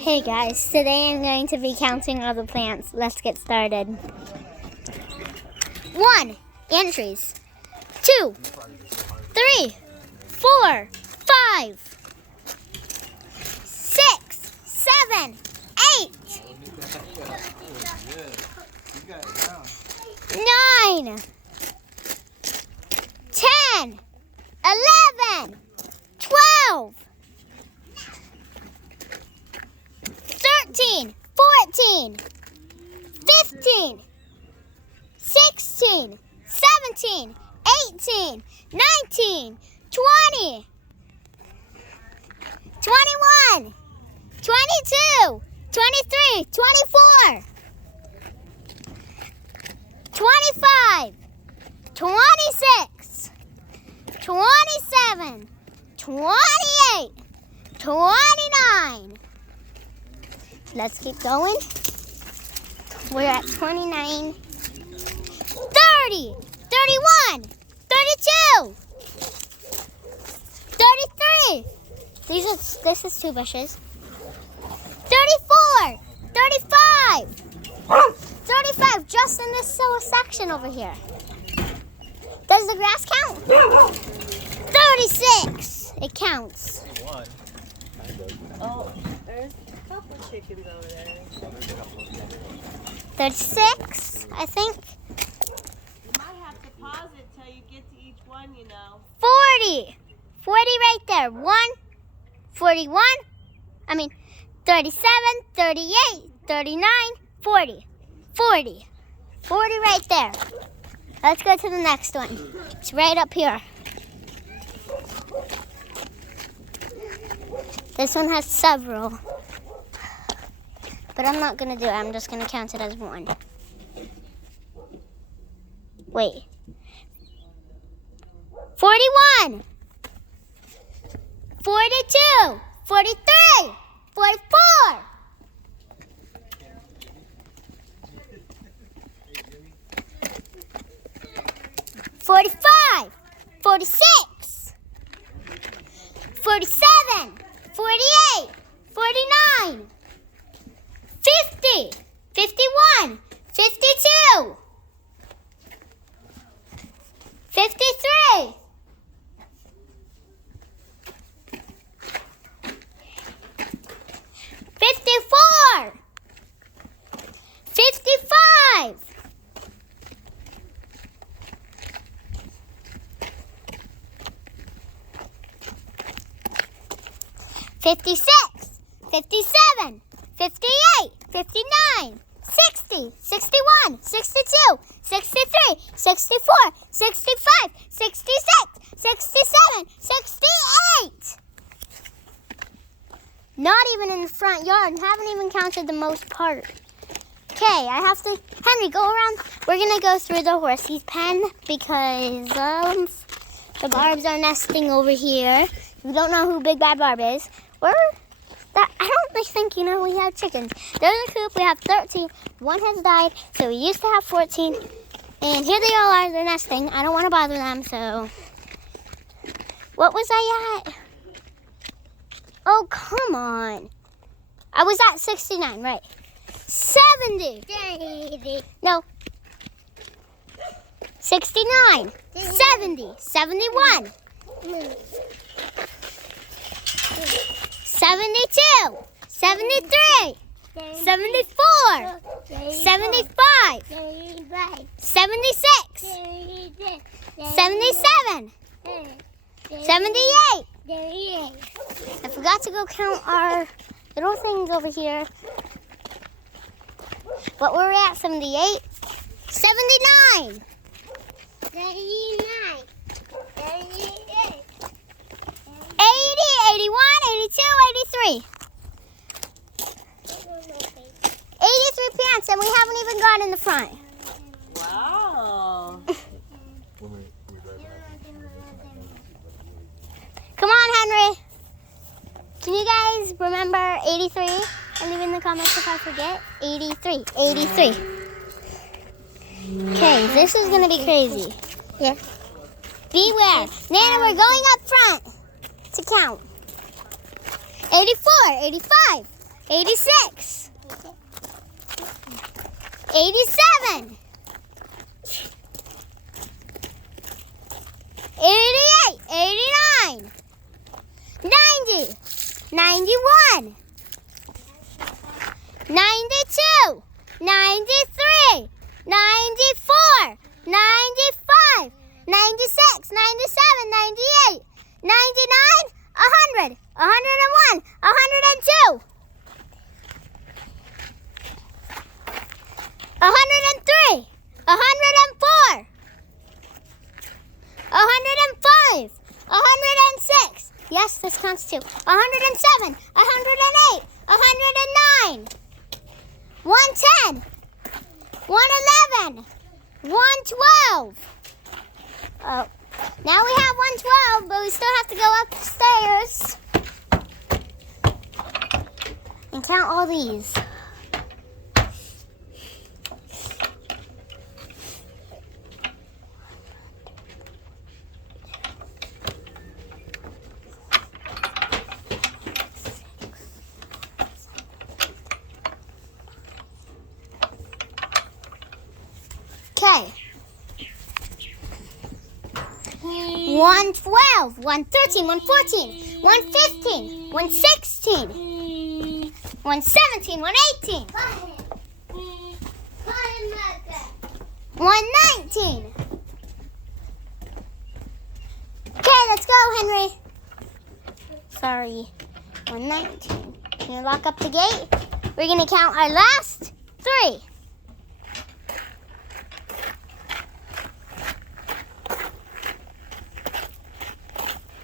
Hey guys, today I'm going to be counting all the plants. Let's get started. 1. Entries. 2, 3, 4, 5, 6, 7, 8, 9, 10, 11, 12, 13, 14, 15, 16, 17, 18, 19, 20, 21, 22, 23, 24, 25, 26, 27, 28, 29. Let's keep going. We're at 29, 30, 31, 32, 33. This is 2 bushes. 34, 35, 35 just in this little section over here. Does the grass count? 36. It counts. Oh, there's a couple of chickens over there. 36, I think. You might have to pause it till you get to each one, you know. 40. 40 right there. 41. 37, 38, 39, 40. 40. 40 right there. Let's go to the next one. It's right up here. This one has several. But I'm not going to do it. I'm just going to count it as 1. Wait. 41. 42. 43. 44. 45. 46. 47. 48. 49. 50. 51. 52. 53. 54. 55. 56, 57, 58, 59, 60, 61, 62, 63, 64, 65, 66, 67, 68. Not even in the front yard. Haven't even counted the most part. Okay, I have to... Henry, go around. We're going to go through the horsey's pen because the barbs are nesting over here. If you don't know who Big Bad Barb is, I don't really think you know we have chickens. There's a coop. We have 13. One has died, so we used to have 14. And here they all are. They're nesting. I don't want to bother them, so... What was I at? Oh, come on. I was at 69, right. 70. No. 69. 70. 71. 72. 73. 74. 75. 76. 77. 78. I forgot to go count our little things over here. What were we at? 78? 79. 79. 80, 81, 82, 83. 83 plants, and we haven't even gone in the front. Wow. Come on, Henry. Can you guys remember 83? And leave in the comments if I forget. 83. 83. Okay, this is going to be crazy. Yeah. Beware. Nana, we're going up front to count. 84, 85, 86, 87, 88, 89, 90, 91, 92, 93, 94, 95, 96, 97, 98, 99, 100, 101, 102, 103, 104, 105, 106. Yes, this counts too. 107, 108, 109, 110, 111, 112. Oh, now we have 112, but we still have to go upstairs and count all these. Okay. 112, 113, 114, 115, 116, 117, 118, 119. Okay, let's go, Henry. Sorry. 119. Can you lock up the gate? We're going to count our last 3.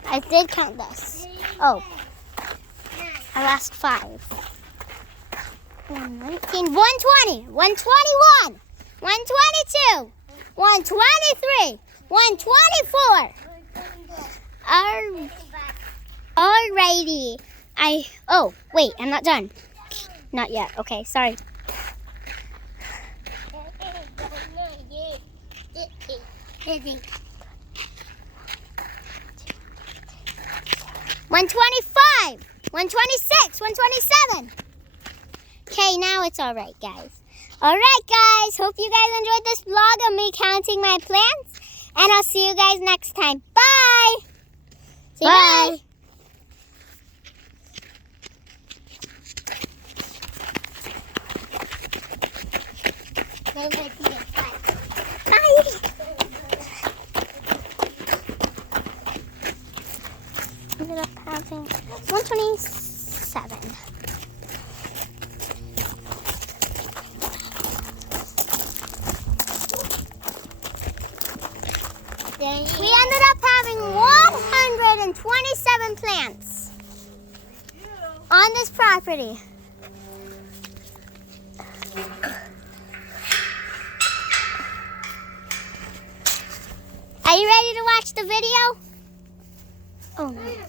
I did count this. Oh, our last 5. 119, 120, 121, 122, 123, 124. Alrighty. Oh, wait, I'm not done. Not yet. Okay, sorry. 125, 126, 127. Okay, now it's all right, guys. All right, guys. Hope you guys enjoyed this vlog of me counting my plants. And I'll see you guys next time. Bye. Bye. Bye. Ended up having 127. We ended up having 127 plants on this property. Are you ready to watch the video? Oh no.